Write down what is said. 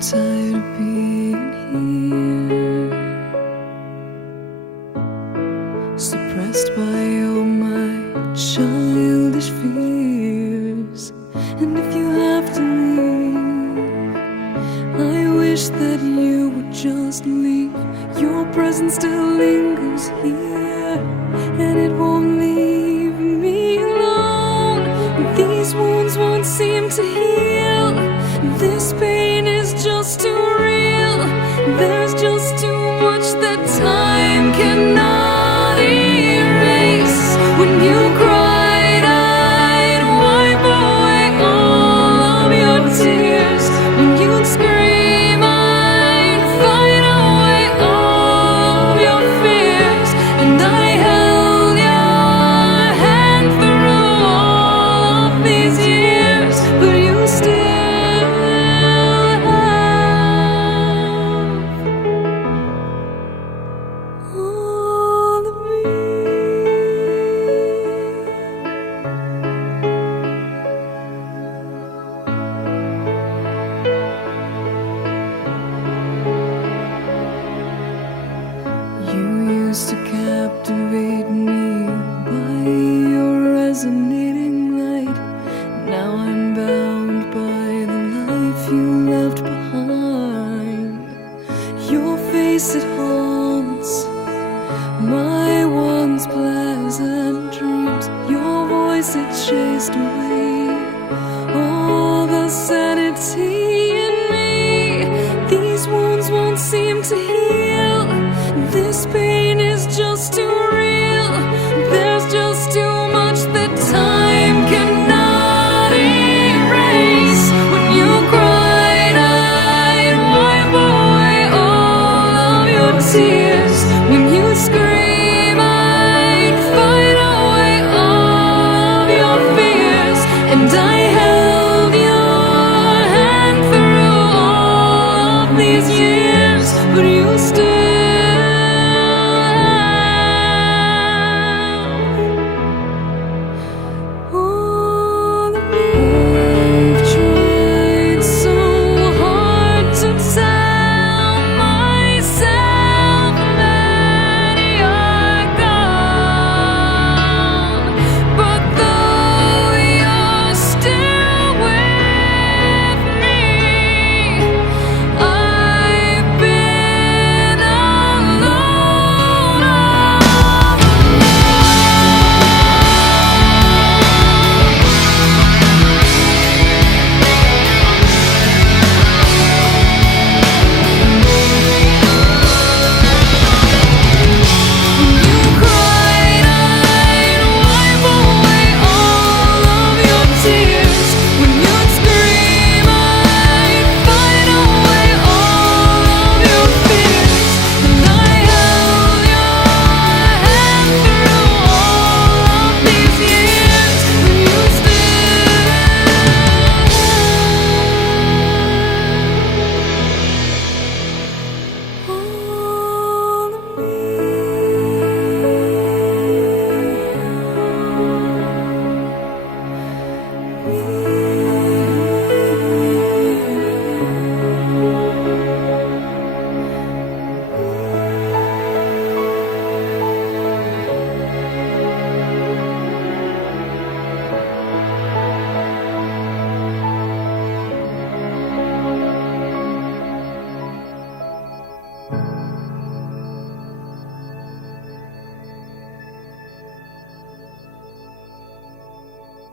tired of being here, suppressed by all my childish fears. And if you have to leave, I wish that you would just leave. Your presence still lingers here, and it won't leave me alone. These wounds won't seem to heal. This pain is just too real. There's just too much that time cannot erase. When you cried, I'd wipe away all of your tears. When you'd scream, I'd fight away all of your fears. And I held your hand through all of these years, but you still all of me. You used to captivate me by your resonating light. Now I'm bound by the life you left behind. Your face, it haunts my once pleasant dreams. Your voice, it chased away all the sanity in me. These wounds won't seem to heal. This pain is just too real. There's just too much that time cannot erase. When you cried, I'd wipe away all of your tears. When you scream, I'd fight away all of your fears. And I held your hand through all of these years, but you still